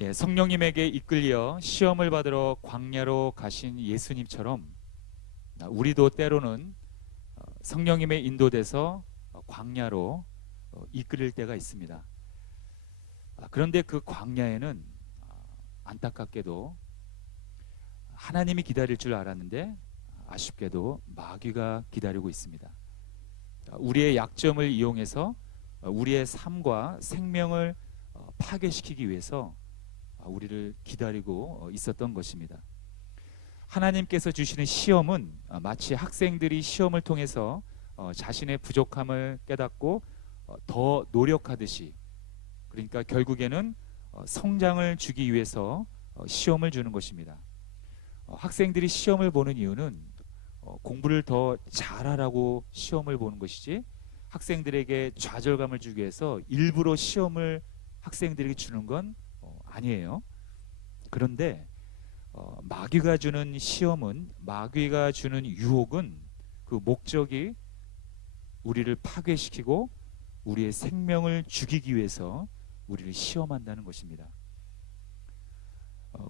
예, 성령님에게 이끌려 시험을 받으러 광야로 가신 예수님처럼 우리도 때로는 성령님의 인도돼서 광야로 이끌릴 때가 있습니다. 그런데 그 광야에는 안타깝게도 하나님이 기다릴 줄 알았는데 아쉽게도 마귀가 기다리고 있습니다. 우리의 약점을 이용해서 우리의 삶과 생명을 파괴시키기 위해서 우리를 기다리고 있었던 것입니다. 하나님께서 주시는 시험은 마치 학생들이 시험을 통해서 자신의 부족함을 깨닫고 더 노력하듯이, 그러니까 결국에는 성장을 주기 위해서 시험을 주는 것입니다. 학생들이 시험을 보는 이유는 공부를 더 잘하라고 시험을 보는 것이지, 학생들에게 좌절감을 주기 위해서 일부러 시험을 학생들에게 주는 건 아니에요. 그런데 마귀가 주는 시험은, 마귀가 주는 유혹은 그 목적이 우리를 파괴시키고 우리의 생명을 죽이기 위해서 우리를 시험한다는 것입니다.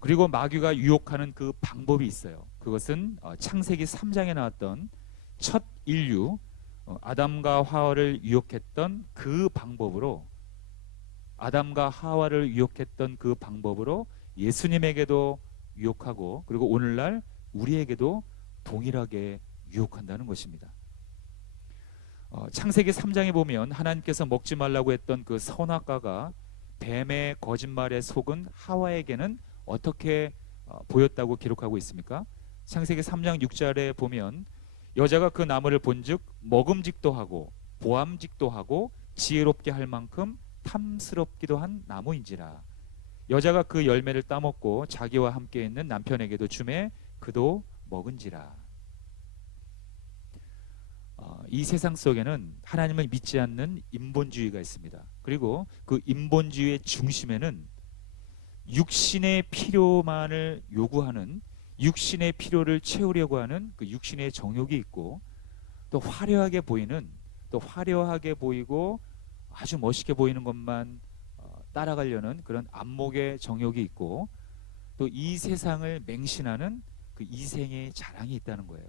그리고 마귀가 유혹하는 그 방법이 있어요. 그것은 창세기 3장에 나왔던 첫 인류 아담과 하와를 유혹했던 그 방법으로, 아담과 하와를 유혹했던 그 방법으로 예수님에게도 유혹하고, 그리고 오늘날 우리에게도 동일하게 유혹한다는 것입니다. 창세기 3장에 보면 하나님께서 먹지 말라고 했던 그 선악과가 뱀의 거짓말에 속은 하와에게는 어떻게 보였다고 기록하고 있습니까? 창세기 3장 6절에 보면 여자가 그 나무를 본즉 먹음직도 하고 보암직도 하고 지혜롭게 할 만큼 탐스럽기도 한 나무인지라. 여자가 그 열매를 따먹고 자기와 함께 있는 남편에게도 주매 그도 먹은지라. 이 세상 속에는 하나님을 믿지 않는 인본주의가 있습니다. 그리고 그 인본주의의 중심에는 육신의 필요만을 요구하는, 육신의 필요를 채우려고 하는 그 육신의 정욕이 있고, 또 화려하게 보이는, 또 화려하게 보이고 아주 멋있게 보이는 것만 따라가려는 그런 안목의 정욕이 있고, 또 이 세상을 맹신하는 그 이생의 자랑이 있다는 거예요.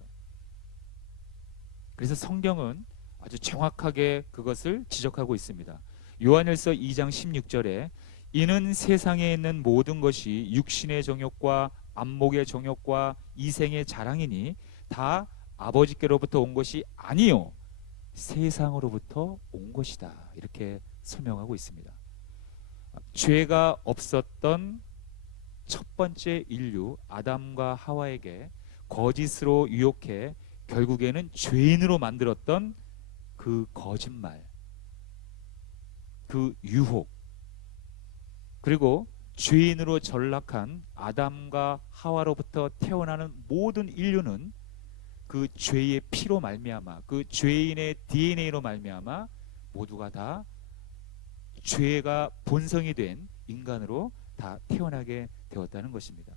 그래서 성경은 아주 정확하게 그것을 지적하고 있습니다. 요한일서 2장 16절에 이는 세상에 있는 모든 것이 육신의 정욕과 안목의 정욕과 이생의 자랑이니 다 아버지께로부터 온 것이 아니요 세상으로부터 온 것이다, 이렇게 설명하고 있습니다. 죄가 없었던 첫 번째 인류 아담과 하와에게 거짓으로 유혹해 결국에는 죄인으로 만들었던 그 거짓말, 그 유혹, 그리고 죄인으로 전락한 아담과 하와로부터 태어나는 모든 인류는 그 죄의 피로 말미암아, 그 죄인의 DNA로 말미암아 모두가 다 죄가 본성이 된 인간으로 다 태어나게 되었다는 것입니다.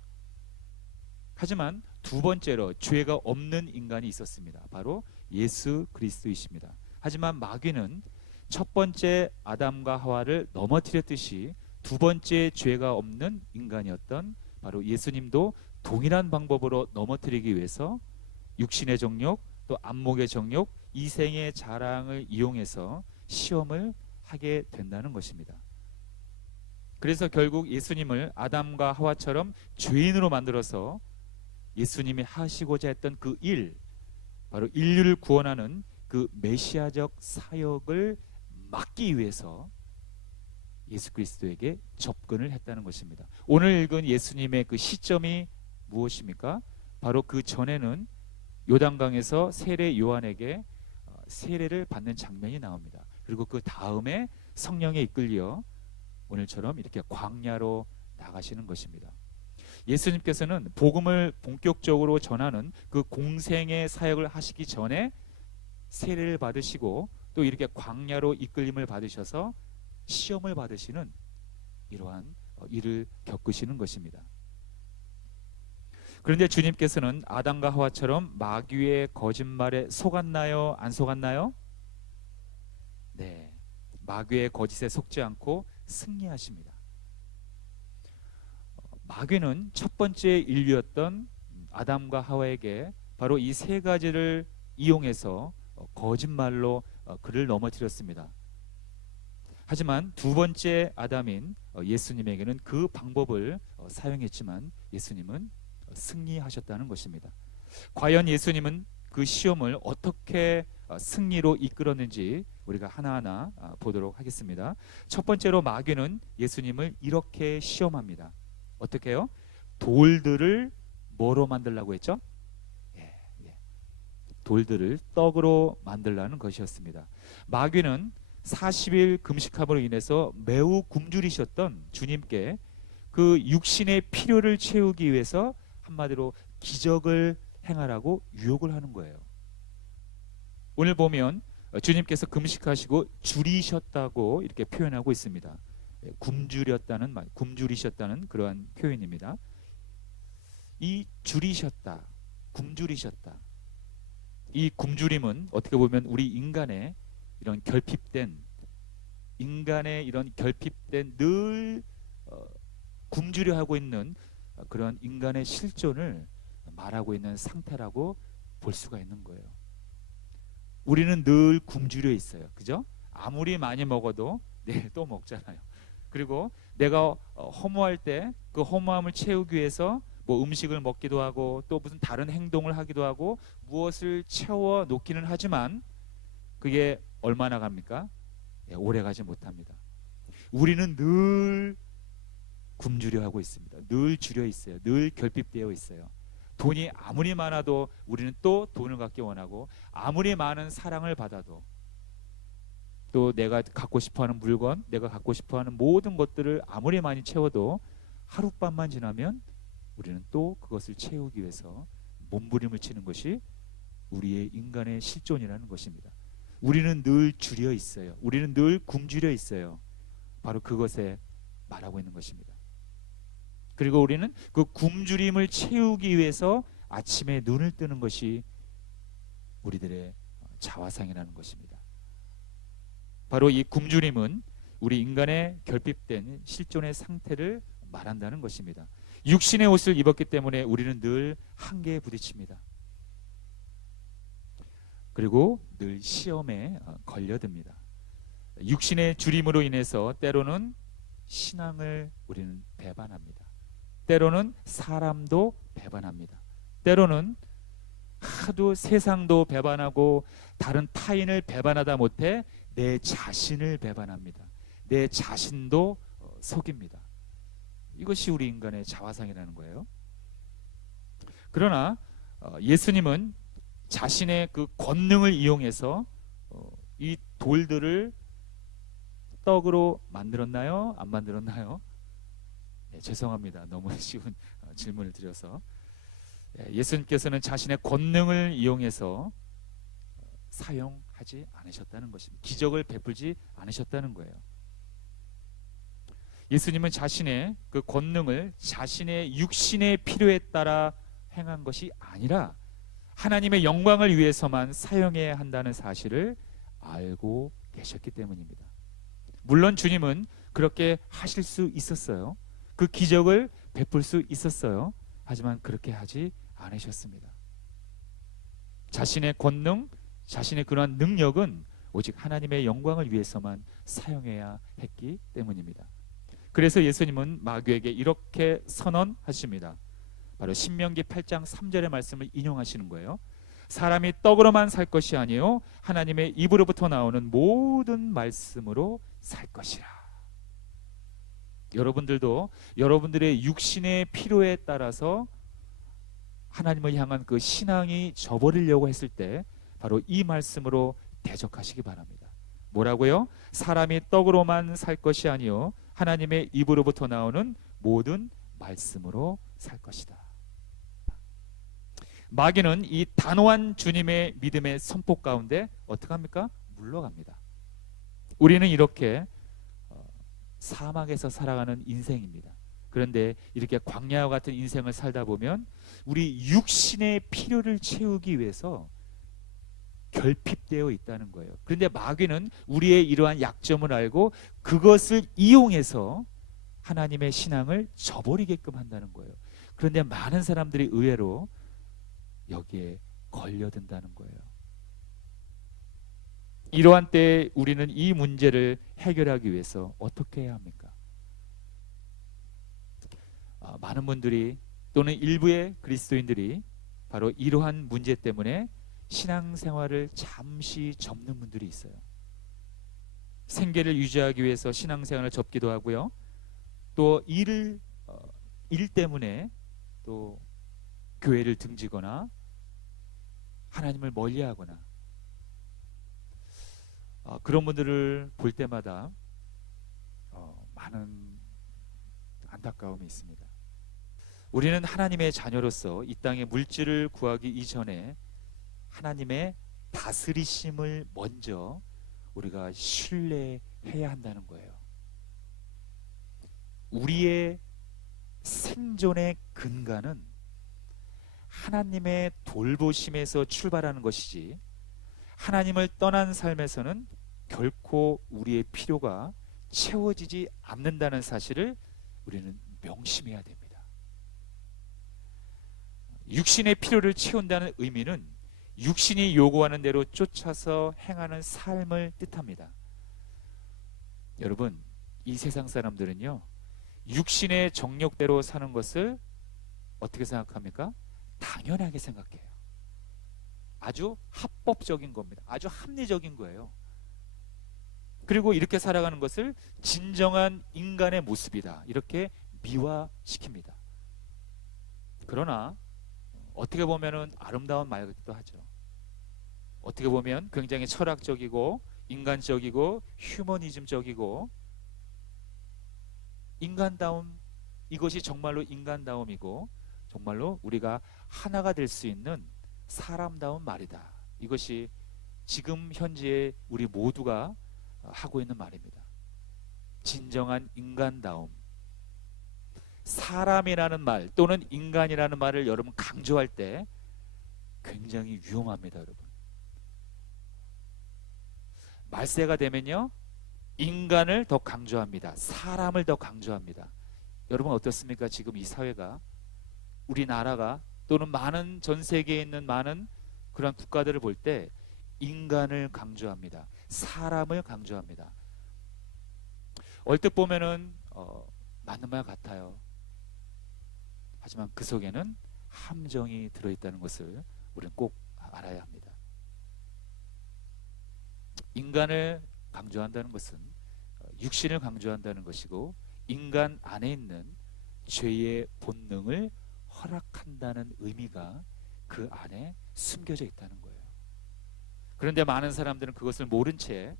하지만 두 번째로 죄가 없는 인간이 있었습니다. 바로 예수 그리스도이십니다. 하지만 마귀는 첫 번째 아담과 하와를 넘어뜨렸듯이 두 번째 죄가 없는 인간이었던 바로 예수님도 동일한 방법으로 넘어뜨리기 위해서 육신의 정욕, 또 안목의 정욕, 이생의 자랑을 이용해서 시험을 하게 된다는 것입니다. 그래서 결국 예수님을 아담과 하와처럼 죄인으로 만들어서 예수님이 하시고자 했던 그 일, 바로 인류를 구원하는 그 메시아적 사역을 막기 위해서 예수 그리스도에게 접근을 했다는 것입니다. 오늘 읽은 예수님의 그 시점이 무엇입니까? 바로 그 전에는 요단강에서 세례 요한에게 세례를 받는 장면이 나옵니다. 그리고 그 다음에 성령에 이끌려 오늘처럼 이렇게 광야로 나가시는 것입니다. 예수님께서는 복음을 본격적으로 전하는 그 공생의 사역을 하시기 전에 세례를 받으시고 또 이렇게 광야로 이끌림을 받으셔서 시험을 받으시는 이러한 일을 겪으시는 것입니다. 그런데 주님께서는 아담과 하와처럼 마귀의 거짓말에 속았나요? 안 속았나요? 네, 마귀의 거짓에 속지 않고 승리하십니다. 마귀는 첫 번째 인류였던 아담과 하와에게 바로 이 세 가지를 이용해서 거짓말로 그를 넘어뜨렸습니다. 하지만 두 번째 아담인 예수님에게는 그 방법을 사용했지만 예수님은 승리하셨다는 것입니다. 과연 예수님은 그 시험을 어떻게 승리로 이끌었는지 우리가 하나하나 보도록 하겠습니다. 첫 번째로 마귀는 예수님을 이렇게 시험합니다. 어떻게 해요? 돌들을 뭐로 만들라고 했죠? 돌들을 떡으로 만들라는 것이었습니다. 마귀는 40일 금식함으로 인해서 매우 굶주리셨던 주님께 그 육신의 필요를 채우기 위해서 한마디로 기적을 행하라고 유혹을 하는 거예요. 오늘 보면 주님께서 금식하시고 줄이셨다고 이렇게 표현하고 있습니다. 굶주렸다는 말, 굶주리셨다는 그러한 표현입니다. 이 줄이셨다, 굶주리셨다. 이 굶주림은 어떻게 보면 우리 인간의 이런 결핍된 늘 굶주려 하고 있는 그런 인간의 실존을 말하고 있는 상태라고 볼 수가 있는 거예요. 우리는 늘 굶주려 있어요. 그죠? 아무리 많이 먹어도 내일 또 먹잖아요. 그리고 내가 허무할 때 그 허무함을 채우기 위해서 뭐 음식을 먹기도 하고 또 무슨 다른 행동을 하기도 하고 무엇을 채워 놓기는 하지만 그게 얼마나 갑니까? 오래 가지 못합니다. 우리는 늘 굶주려 하고 있습니다. 늘 줄여 있어요. 늘 결핍되어 있어요. 돈이 아무리 많아도 우리는 또 돈을 갖기 원하고 아무리 많은 사랑을 받아도 또 내가 갖고 싶어하는 물건, 내가 갖고 싶어하는 모든 것들을 아무리 많이 채워도 하룻밤만 지나면 우리는 또 그것을 채우기 위해서 몸부림을 치는 것이 우리의 인간의 실존이라는 것입니다. 우리는 늘 줄여 있어요. 우리는 늘 굶주려 있어요. 바로 그것에 말하고 있는 것입니다. 그리고 우리는 그 굶주림을 채우기 위해서 아침에 눈을 뜨는 것이 우리들의 자화상이라는 것입니다. 바로 이 굶주림은 우리 인간의 결핍된 실존의 상태를 말한다는 것입니다. 육신의 옷을 입었기 때문에 우리는 늘 한계에 부딪힙니다. 그리고 늘 시험에 걸려듭니다. 육신의 주림으로 인해서 때로는 신앙을 우리는 배반합니다. 때로는 사람도 배반합니다. 때로는 하도 세상도 배반하고 다른 타인을 배반하다 못해 내 자신을 배반합니다. 내 자신도 속입니다. 이것이 우리 인간의 자화상이라는 거예요. 그러나 예수님은 자신의 그 권능을 이용해서 이 돌들을 떡으로 만들었나요? 안 만들었나요? 네, 죄송합니다. 너무 쉬운 질문을 드려서. 예수님께서는 자신의 권능을 이용해서 사용하지 않으셨다는 것입니다. 기적을 베풀지 않으셨다는 거예요. 예수님은 자신의 그 권능을 자신의 육신의 필요에 따라 행한 것이 아니라 하나님의 영광을 위해서만 사용해야 한다는 사실을 알고 계셨기 때문입니다. 물론 주님은 그렇게 하실 수 있었어요. 그 기적을 베풀 수 있었어요. 하지만 그렇게 하지 않으셨습니다. 자신의 권능, 자신의 그러한 능력은 오직 하나님의 영광을 위해서만 사용해야 했기 때문입니다. 그래서 예수님은 마귀에게 이렇게 선언하십니다. 바로 신명기 8장 3절의 말씀을 인용하시는 거예요. 사람이 떡으로만 살 것이 아니요 하나님의 입으로부터 나오는 모든 말씀으로 살 것이라. 여러분들도 여러분들의 육신의 필요에 따라서 하나님을 향한 그 신앙이 저버리려고 했을 때 바로 이 말씀으로 대적하시기 바랍니다. 뭐라고요? 사람이 떡으로만 살 것이 아니요 하나님의 입으로부터 나오는 모든 말씀으로 살 것이다. 마귀는 이 단호한 주님의 믿음의 선포 가운데 어떻게 합니까? 물러갑니다. 우리는 이렇게 사막에서 살아가는 인생입니다. 그런데 이렇게 광야와 같은 인생을 살다 보면 우리 육신의 필요를 채우기 위해서 결핍되어 있다는 거예요. 그런데 마귀는 우리의 이러한 약점을 알고 그것을 이용해서 하나님의 신앙을 저버리게끔 한다는 거예요. 그런데 많은 사람들이 의외로 여기에 걸려든다는 거예요. 이러한 때에 우리는 이 문제를 해결하기 위해서 어떻게 해야 합니까? 많은 분들이 또는 일부의 그리스도인들이 바로 이러한 문제 때문에 신앙생활을 잠시 접는 분들이 있어요. 생계를 유지하기 위해서 신앙생활을 접기도 하고요. 또 일 때문에 또 교회를 등지거나 하나님을 멀리하거나 그런 분들을 볼 때마다 많은 안타까움이 있습니다. 우리는 하나님의 자녀로서 이 땅의 물질을 구하기 이전에 하나님의 다스리심을 먼저 우리가 신뢰해야 한다는 거예요. 우리의 생존의 근간은 하나님의 돌보심에서 출발하는 것이지, 하나님을 떠난 삶에서는 결코 우리의 필요가 채워지지 않는다는 사실을 우리는 명심해야 됩니다. 육신의 필요를 채운다는 의미는 육신이 요구하는 대로 쫓아서 행하는 삶을 뜻합니다. 여러분, 이 세상 사람들은요, 육신의 정욕대로 사는 것을 어떻게 생각합니까? 당연하게 생각해요. 아주 합법적인 겁니다. 아주 합리적인 거예요. 그리고 이렇게 살아가는 것을 진정한 인간의 모습이다, 이렇게 미화시킵니다. 그러나 어떻게 보면은 아름다운 말 같기도 하죠. 어떻게 보면 굉장히 철학적이고 인간적이고 휴머니즘적이고 인간다움, 이것이 정말로 인간다움이고 정말로 우리가 하나가 될 수 있는 사람다운 말이다. 이것이 지금 현재 우리 모두가 하고 있는 말입니다. 진정한 인간다움. 사람이라는 말 또는 인간이라는 말을 여러분 강조할 때 굉장히 위험합니다, 여러분. 말세가 되면요, 인간을 더 강조합니다. 사람을 더 강조합니다. 여러분 어떻습니까? 지금 이 사회가, 우리나라가 또는 많은 전 세계에 있는 많은 그런 국가들을 볼 때 인간을 강조합니다. 사람을 강조합니다. 얼뜻 보면은 맞는 말 같아요. 하지만 그 속에는 함정이 들어있다는 것을 우리는 꼭 알아야 합니다. 인간을 강조한다는 것은 육신을 강조한다는 것이고, 인간 안에 있는 죄의 본능을 허락한다는 의미가 그 안에 숨겨져 있다는 거예요. 그런데 많은 사람들은 그것을 모른 채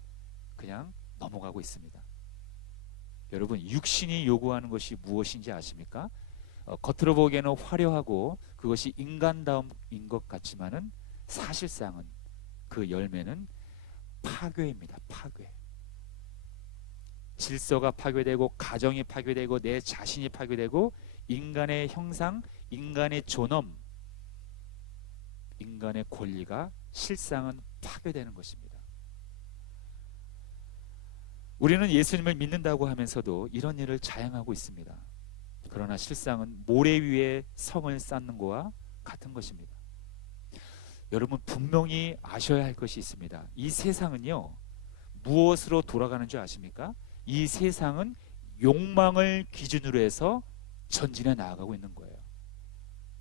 그냥 넘어가고 있습니다. 여러분, 육신이 요구하는 것이 무엇인지 아십니까? 겉으로 보기에는 화려하고 그것이 인간다움인 것 같지만은 사실상은 그 열매는 파괴입니다. 파괴. 질서가 파괴되고 가정이 파괴되고 내 자신이 파괴되고 인간의 형상, 인간의 존엄, 인간의 권리가 실상은 파괴되는 것입니다. 우리는 예수님을 믿는다고 하면서도 이런 일을 자행하고 있습니다. 그러나 실상은 모래 위에 성을 쌓는 것과 같은 것입니다. 여러분 분명히 아셔야 할 것이 있습니다. 이 세상은요, 무엇으로 돌아가는 줄 아십니까? 이 세상은 욕망을 기준으로 해서 전진해 나아가고 있는 거예요.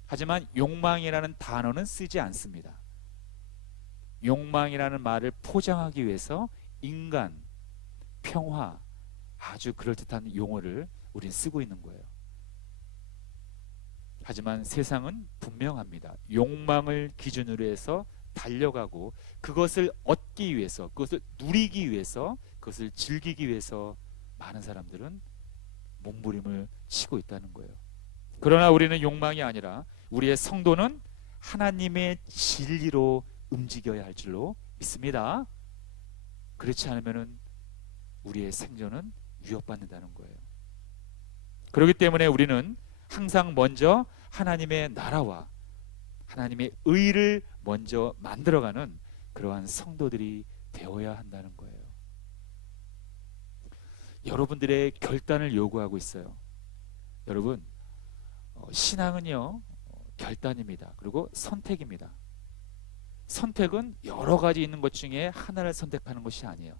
하지만 욕망이라는 단어는 쓰지 않습니다. 욕망이라는 말을 포장하기 위해서 인간, 평화, 아주 그럴듯한 용어를 우리는 쓰고 있는 거예요. 하지만 세상은 분명합니다. 욕망을 기준으로 해서 달려가고 그것을 얻기 위해서, 그것을 누리기 위해서, 그것을 즐기기 위해서 많은 사람들은 몸부림을 치고 있다는 거예요. 그러나 우리는 욕망이 아니라 우리의 성도는 하나님의 진리로 움직여야 할 줄로 믿습니다. 그렇지 않으면 우리의 생존은 위협받는다는 거예요. 그렇기 때문에 우리는 항상 먼저 하나님의 나라와 하나님의 의를 먼저 만들어가는 그러한 성도들이 되어야 한다는 거예요. 여러분들의 결단을 요구하고 있어요. 여러분, 신앙은요, 결단입니다. 그리고 선택입니다. 선택은 여러 가지 있는 것 중에 하나를 선택하는 것이 아니에요.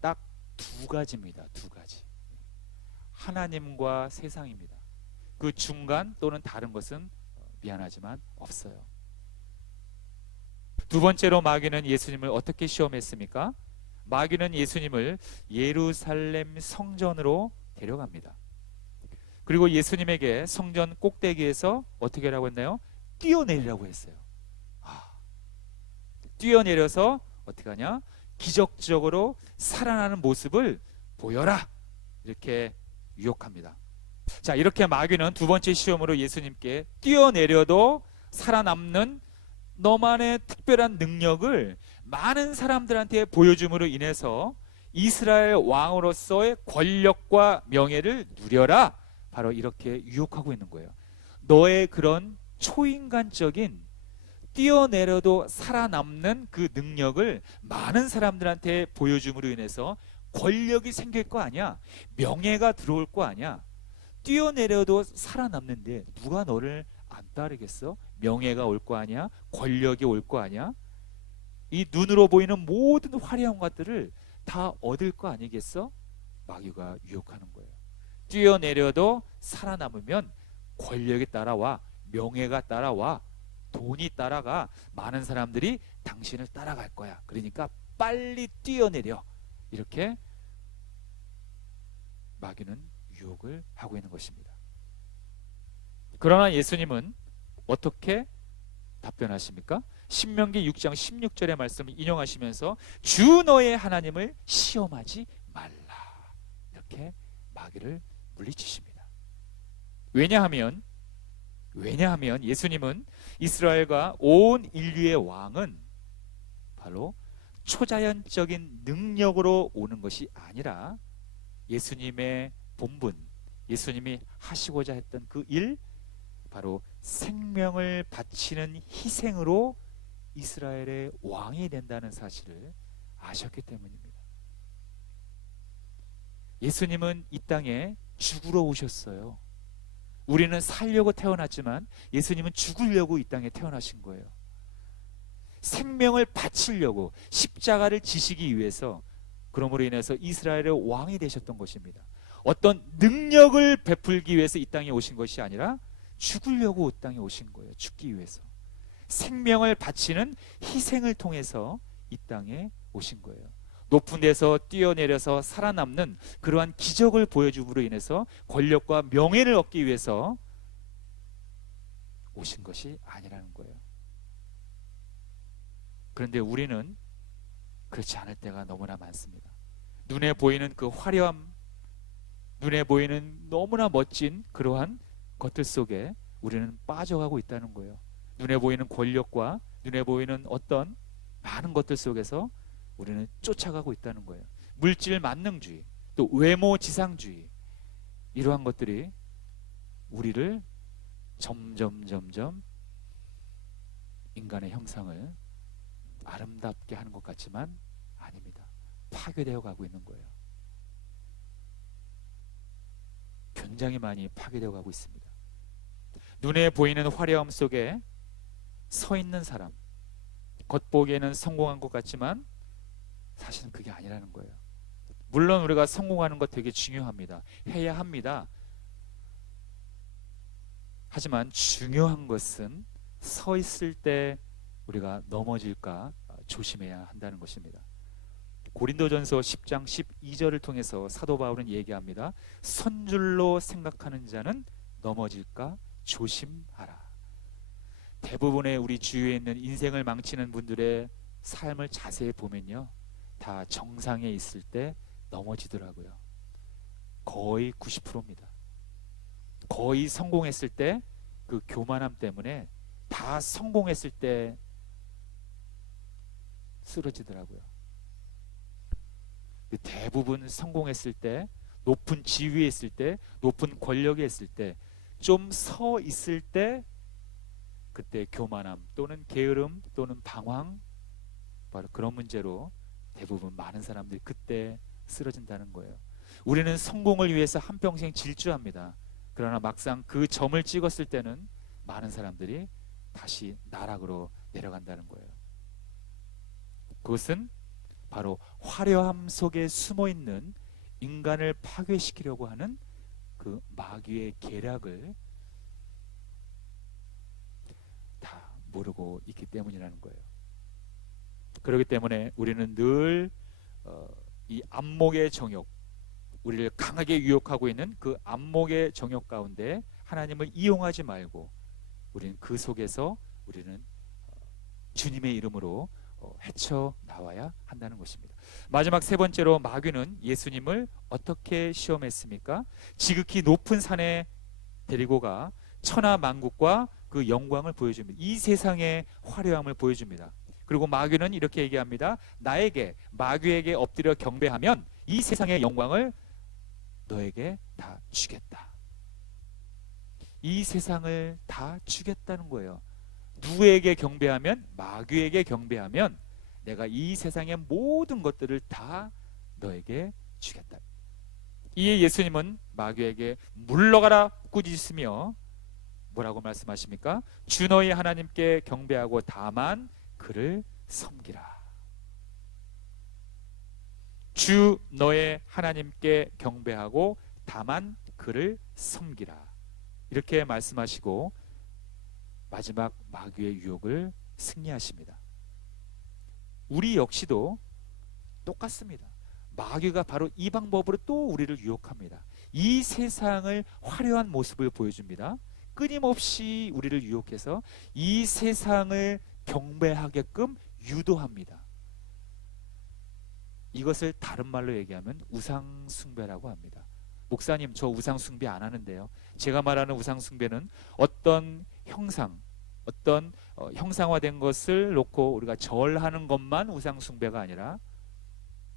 딱 두 가지입니다. 두 가지. 하나님과 세상입니다. 그 중간 또는 다른 것은 미안하지만 없어요. 두 번째로 마귀는 예수님을 어떻게 시험했습니까? 마귀는 예수님을 예루살렘 성전으로 데려갑니다. 그리고 예수님에게 성전 꼭대기에서 어떻게 하라고 했나요? 뛰어내리라고 했어요. 뛰어내려서 어떻게 하냐? 기적적으로 살아나는 모습을 보여라, 이렇게 유혹합니다. 자, 이렇게 마귀는 두 번째 시험으로 예수님께 뛰어내려도 살아남는 너만의 특별한 능력을 많은 사람들한테 보여줌으로 인해서 이스라엘 왕으로서의 권력과 명예를 누려라, 바로 이렇게 유혹하고 있는 거예요. 너의 그런 초인간적인 뛰어내려도 살아남는 그 능력을 많은 사람들한테 보여줌으로 인해서 권력이 생길 거 아니야, 명예가 들어올 거 아니야. 뛰어내려도 살아남는데 누가 너를 안 따르겠어? 명예가 올 거 아니야, 권력이 올 거 아니야. 이 눈으로 보이는 모든 화려한 것들을 다 얻을 거 아니겠어? 마귀가 유혹하는 거예요. 뛰어내려도 살아남으면 권력이 따라와, 명예가 따라와, 돈이 따라가, 많은 사람들이 당신을 따라갈 거야. 그러니까 빨리 뛰어내려, 이렇게 마귀는 유혹을 하고 있는 것입니다. 그러나 예수님은 어떻게 답변하십니까? 신명기 6장 16절의 말씀을 인용하시면서 주 너의 하나님을 시험하지 말라, 이렇게 마귀를 물리치십니다. 왜냐하면 예수님은 이스라엘과 온 인류의 왕은 바로 초자연적인 능력으로 오는 것이 아니라 예수님의 본분, 예수님이 하시고자 했던 그 일, 바로 생명을 바치는 희생으로 이스라엘의 왕이 된다는 사실을 아셨기 때문입니다. 예수님은 이 땅에 죽으러 오셨어요. 우리는 살려고 태어났지만 예수님은 죽으려고 이 땅에 태어나신 거예요. 생명을 바치려고 십자가를 지시기 위해서, 그러므로 인해서 이스라엘의 왕이 되셨던 것입니다. 어떤 능력을 베풀기 위해서 이 땅에 오신 것이 아니라 죽으려고 이 땅에 오신 거예요. 죽기 위해서 생명을 바치는 희생을 통해서 이 땅에 오신 거예요. 높은 데서 뛰어내려서 살아남는 그러한 기적을 보여줌으로 인해서 권력과 명예를 얻기 위해서 오신 것이 아니라는 거예요. 그런데 우리는 그렇지 않을 때가 너무나 많습니다. 눈에 보이는 그 화려함, 눈에 보이는 너무나 멋진 그러한 것들 속에 우리는 빠져가고 있다는 거예요. 눈에 보이는 권력과 눈에 보이는 어떤 많은 것들 속에서 우리는 쫓아가고 있다는 거예요. 물질 만능주의, 또 외모 지상주의, 이러한 것들이 우리를 점점 인간의 형상을 아름답게 하는 것 같지만 아닙니다. 파괴되어 가고 있는 거예요. 굉장히 많이 파괴되어 가고 있습니다. 눈에 보이는 화려함 속에 서 있는 사람, 겉보기에는 성공한 것 같지만 사실은 그게 아니라는 거예요. 물론 우리가 성공하는 것 되게 중요합니다. 해야 합니다. 하지만 중요한 것은 서 있을 때 우리가 넘어질까 조심해야 한다는 것입니다. 고린도전서 10장 12절을 통해서 사도 바울은 얘기합니다. 선줄로 생각하는 자는 넘어질까 조심하라. 대부분의 우리 주위에 있는 인생을 망치는 분들의 삶을 자세히 보면요, 다 정상에 있을 때 넘어지더라고요. 거의 90%입니다. 거의 성공했을 때 그 교만함 때문에 다 성공했을 때 쓰러지더라고요. 대부분 성공했을 때, 높은 지위에 있을 때, 높은 권력에 있을 때, 좀 서 있을 때, 그때 교만함 또는 게으름 또는 방황, 바로 그런 문제로 대부분 많은 사람들이 그때 쓰러진다는 거예요. 우리는 성공을 위해서 한평생 질주합니다. 그러나 막상 그 점을 찍었을 때는 많은 사람들이 다시 나락으로 내려간다는 거예요. 그것은 바로 화려함 속에 숨어있는 인간을 파괴시키려고 하는 그 마귀의 계략을 다 모르고 있기 때문이라는 거예요. 그렇기 때문에 우리는 늘 이 안목의 정욕, 우리를 강하게 유혹하고 있는 그 안목의 정욕 가운데 하나님을 이용하지 말고 우리는 그 속에서 우리는 주님의 이름으로 헤쳐나와야 한다는 것입니다. 마지막 세 번째로 마귀는 예수님을 어떻게 시험했습니까? 지극히 높은 산에 데리고 가 천하만국과 그 영광을 보여줍니다. 이 세상의 화려함을 보여줍니다. 그리고 마귀는 이렇게 얘기합니다. 나에게, 마귀에게 엎드려 경배하면 이 세상의 영광을 너에게 다 주겠다. 이 세상을 다 주겠다는 거예요. 누구에게 경배하면? 마귀에게 경배하면 내가 이 세상의 모든 것들을 다 너에게 주겠다. 이에 예수님은 마귀에게 물러가라 꾸짖으시며 뭐라고 말씀하십니까? 주 너희 하나님께 경배하고 다만 그를 섬기라. 주 너의 하나님께 경배하고 다만 그를 섬기라. 이렇게 말씀하시고 마지막 마귀의 유혹을 승리하십니다. 우리 역시도 똑같습니다. 마귀가 바로 이 방법으로 또 우리를 유혹합니다. 이 세상을 화려한 모습을 보여줍니다. 끊임없이 우리를 유혹해서 이 세상을 경배하게끔 유도합니다. 이것을 다른 말로 얘기하면 우상숭배라고 합니다. 목사님, 저 우상숭배 안 하는데요. 제가 말하는 우상숭배는 어떤 형상, 어떤 형상화된 것을 놓고 우리가 절하는 것만 우상숭배가 아니라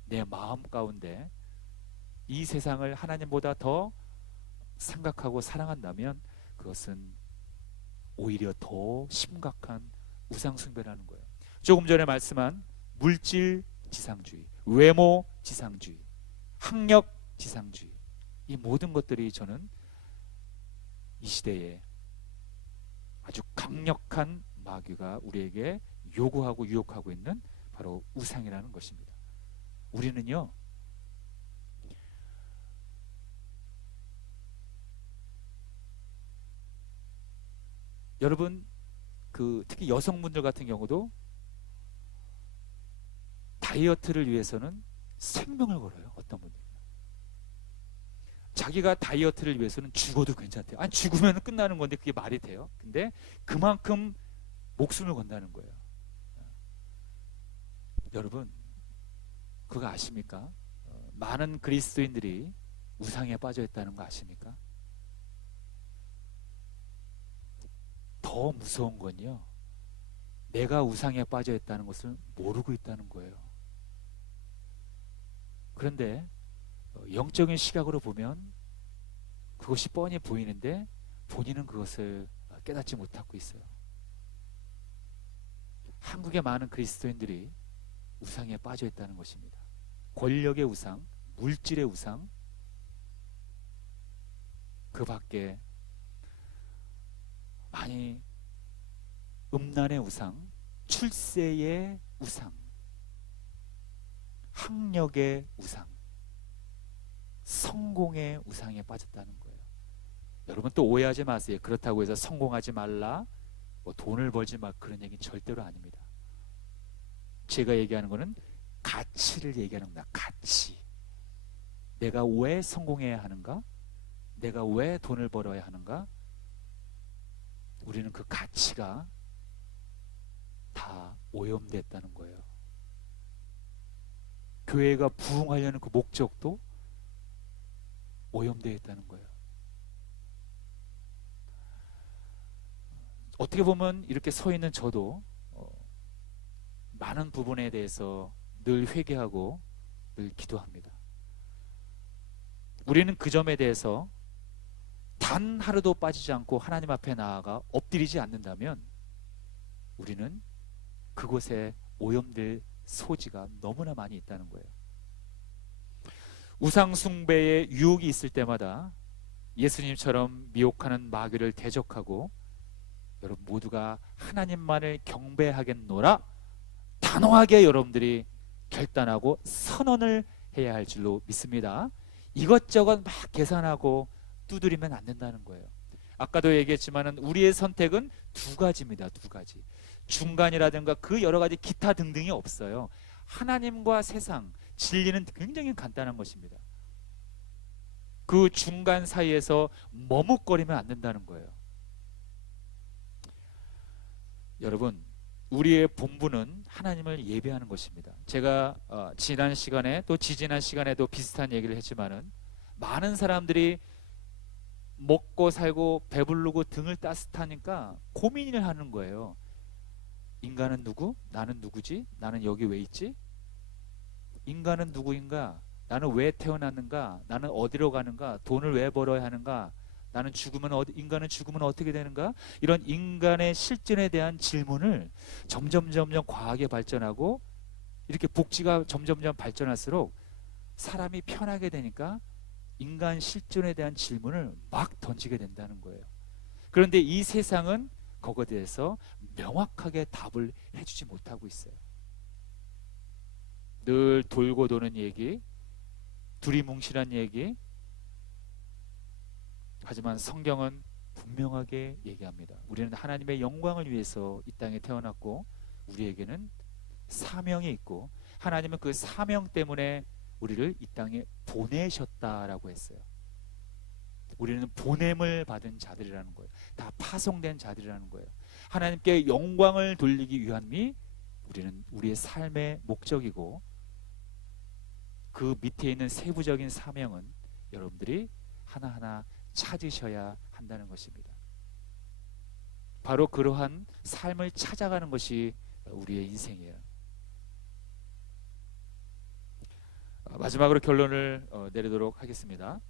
내 마음 가운데 이 세상을 하나님보다 더 생각하고 사랑한다면 그것은 오히려 더 심각한 우상숭배라는 거예요. 조금 전에 말씀한 물질 지상주의, 외모 지상주의, 학력 지상주의, 이 모든 것들이 저는 이 시대에 아주 강력한 마귀가 우리에게 요구하고 유혹하고 있는 바로 우상이라는 것입니다. 우리는요, 여러분 특히 여성분들 같은 경우도 다이어트를 위해서는 생명을 걸어요. 어떤 분들은 자기가 다이어트를 위해서는 죽어도 괜찮대요. 아니, 죽으면 끝나는 건데 그게 말이 돼요? 근데 그만큼 목숨을 건다는 거예요. 여러분, 그거 아십니까? 많은 그리스도인들이 우상에 빠져 있다는 거 아십니까? 더 무서운 건요, 내가 우상에 빠져 있다는 것을 모르고 있다는 거예요. 그런데 영적인 시각으로 보면 그것이 뻔히 보이는데 본인은 그것을 깨닫지 못하고 있어요. 한국의 많은 그리스도인들이 우상에 빠져 있다는 것입니다. 권력의 우상, 물질의 우상, 그 밖에 많이 음란의 우상, 출세의 우상, 학력의 우상, 성공의 우상에 빠졌다는 거예요. 여러분 또 오해하지 마세요. 그렇다고 해서 성공하지 말라, 뭐 돈을 벌지 마, 그런 얘기는 절대로 아닙니다. 제가 얘기하는 거는 가치를 얘기하는 겁니다. 가치. 내가 왜 성공해야 하는가? 내가 왜 돈을 벌어야 하는가? 우리는 그 가치가 다 오염됐다는 거예요. 교회가 부흥하려는 그 목적도 오염되어 있다는 거예요. 어떻게 보면 이렇게 서 있는 저도 많은 부분에 대해서 늘 회개하고 늘 기도합니다. 우리는 그 점에 대해서 단 하루도 빠지지 않고 하나님 앞에 나아가 엎드리지 않는다면 우리는 그곳에 오염될 소지가 너무나 많이 있다는 거예요. 우상숭배의 유혹이 있을 때마다 예수님처럼 미혹하는 마귀를 대적하고 여러분 모두가 하나님만을 경배하겠노라 단호하게 여러분들이 결단하고 선언을 해야 할 줄로 믿습니다. 이것저것 막 계산하고 두드리면 안 된다는 거예요. 아까도 얘기했지만 우리의 선택은 두 가지입니다. 두 가지. 중간이라든가 그 여러 가지 기타 등등이 없어요. 하나님과 세상, 진리는 굉장히 간단한 것입니다. 그 중간 사이에서 머뭇거리면 안 된다는 거예요. 여러분, 우리의 본분은 하나님을 예배하는 것입니다. 제가 지난 시간에 또 지지난 시간에도 비슷한 얘기를 했지만은 많은 사람들이 먹고 살고 배부르고 등을 따뜻하니까 고민을 하는 거예요. 인간은 누구? 나는 누구지? 나는 여기 왜 있지? 인간은 누구인가? 나는 왜 태어났는가? 나는 어디로 가는가? 돈을 왜 벌어야 하는가? 나는 인간은 죽으면 어떻게 되는가? 이런 인간의 실존에 대한 질문을 점점 과학이 발전하고 이렇게 복지가 점점 발전할수록 사람이 편하게 되니까 인간 실존에 대한 질문을 막 던지게 된다는 거예요. 그런데 이 세상은 거기에 대해서 명확하게 답을 해주지 못하고 있어요. 늘 돌고 도는 얘기, 두리뭉실한 얘기. 하지만 성경은 분명하게 얘기합니다. 우리는 하나님의 영광을 위해서 이 땅에 태어났고 우리에게는 사명이 있고 하나님은 그 사명 때문에 우리를 이 땅에 보내셨다라고 했어요. 우리는 보냄을 받은 자들이라는 거예요. 다 파송된 자들이라는 거예요. 하나님께 영광을 돌리기 위함이 우리는 우리의 삶의 목적이고 그 밑에 있는 세부적인 사명은 여러분들이 하나하나 찾으셔야 한다는 것입니다. 바로 그러한 삶을 찾아가는 것이 우리의 인생이에요. 마지막으로 결론을 내리도록 하겠습니다.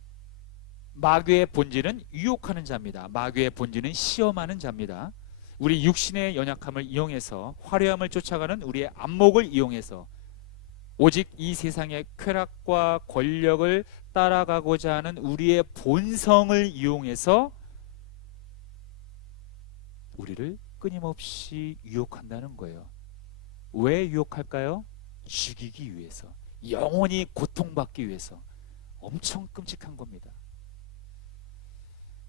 마귀의 본질은 유혹하는 자입니다. 마귀의 본질은 시험하는 자입니다. 우리 육신의 연약함을 이용해서 화려함을 쫓아가는 우리의 안목을 이용해서 오직 이 세상의 쾌락과 권력을 따라가고자 하는 우리의 본성을 이용해서 우리를 끊임없이 유혹한다는 거예요. 왜 유혹할까요? 죽이기 위해서, 영원히 고통받기 위해서. 엄청 끔찍한 겁니다.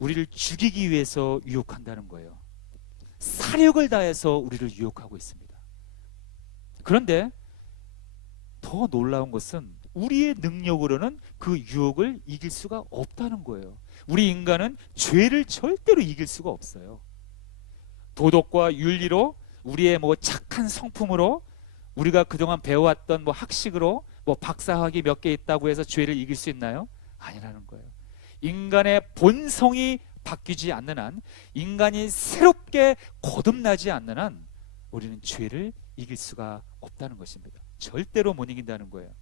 우리를 죽이기 위해서 유혹한다는 거예요. 사력을 다해서 우리를 유혹하고 있습니다. 그런데 더 놀라운 것은 우리의 능력으로는 그 유혹을 이길 수가 없다는 거예요. 우리 인간은 죄를 절대로 이길 수가 없어요. 도덕과 윤리로 우리의 착한 성품으로 우리가 그동안 배워왔던 학식으로 박사학위 몇 개 있다고 해서 죄를 이길 수 있나요? 아니라는 거예요. 인간의 본성이 바뀌지 않는 한, 인간이 새롭게 거듭나지 않는 한 우리는 죄를 이길 수가 없다는 것입니다. 절대로 못 이긴다는 거예요.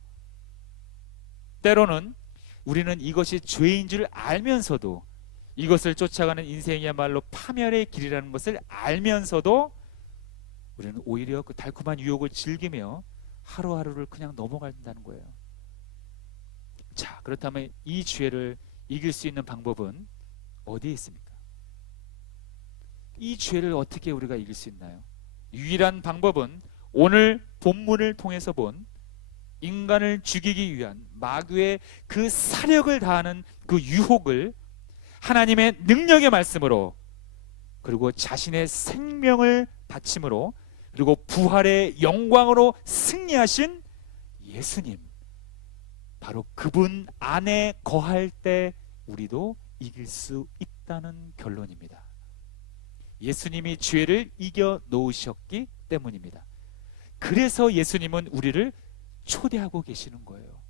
때로는 우리는 이것이 죄인 줄 알면서도 이것을 쫓아가는 인생이야말로 파멸의 길이라는 것을 알면서도 우리는 오히려 그 달콤한 유혹을 즐기며 하루하루를 그냥 넘어간다는 거예요. 자, 그렇다면 이 죄를 이길 수 있는 방법은 어디에 있습니까? 이 죄를 어떻게 우리가 이길 수 있나요? 유일한 방법은 오늘 본문을 통해서 본 인간을 죽이기 위한 마귀의 그 사력을 다하는 그 유혹을 하나님의 능력의 말씀으로, 그리고 자신의 생명을 바침으로, 그리고 부활의 영광으로 승리하신 예수님, 바로 그분 안에 거할 때 우리도 이길 수 있다는 결론입니다. 예수님이 죄를 이겨 놓으셨기 때문입니다. 그래서 예수님은 우리를 초대하고 계시는 거예요.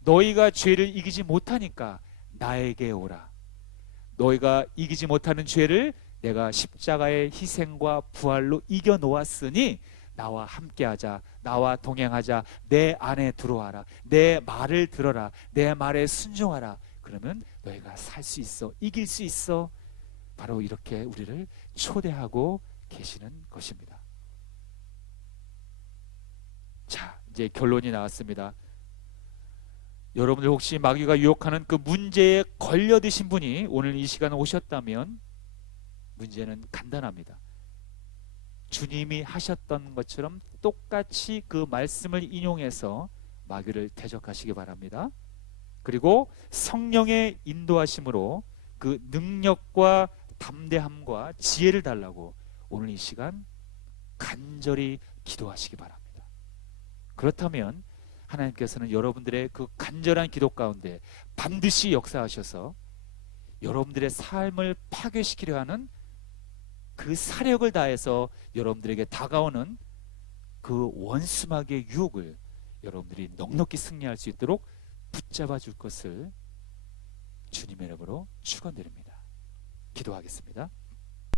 너희가 죄를 이기지 못하니까 나에게 오라. 너희가 이기지 못하는 죄를 내가 십자가의 희생과 부활로 이겨 놓았으니 나와 함께하자, 나와 동행하자, 내 안에 들어와라, 내 말을 들어라, 내 말에 순종하라. 그러면 너희가 살 수 있어, 이길 수 있어. 바로 이렇게 우리를 초대하고 계시는 것입니다. 자, 이제 결론이 나왔습니다. 여러분들 혹시 마귀가 유혹하는 그 문제에 걸려드신 분이 오늘 이 시간에 오셨다면 문제는 간단합니다. 주님이 하셨던 것처럼 똑같이 그 말씀을 인용해서 마귀를 대적하시기 바랍니다. 그리고 성령의 인도하심으로 그 능력과 담대함과 지혜를 달라고 오늘 이 시간 간절히 기도하시기 바랍니다. 그렇다면 하나님께서는 여러분들의 그 간절한 기도 가운데 반드시 역사하셔서 여러분들의 삶을 파괴시키려 하는 그 사력을 다해서 여러분들에게 다가오는 그 원수마귀의 유혹을 여러분들이 넉넉히 승리할 수 있도록 붙잡아 줄 것을 주님의 이름으로 축원드립니다. 기도하겠습니다.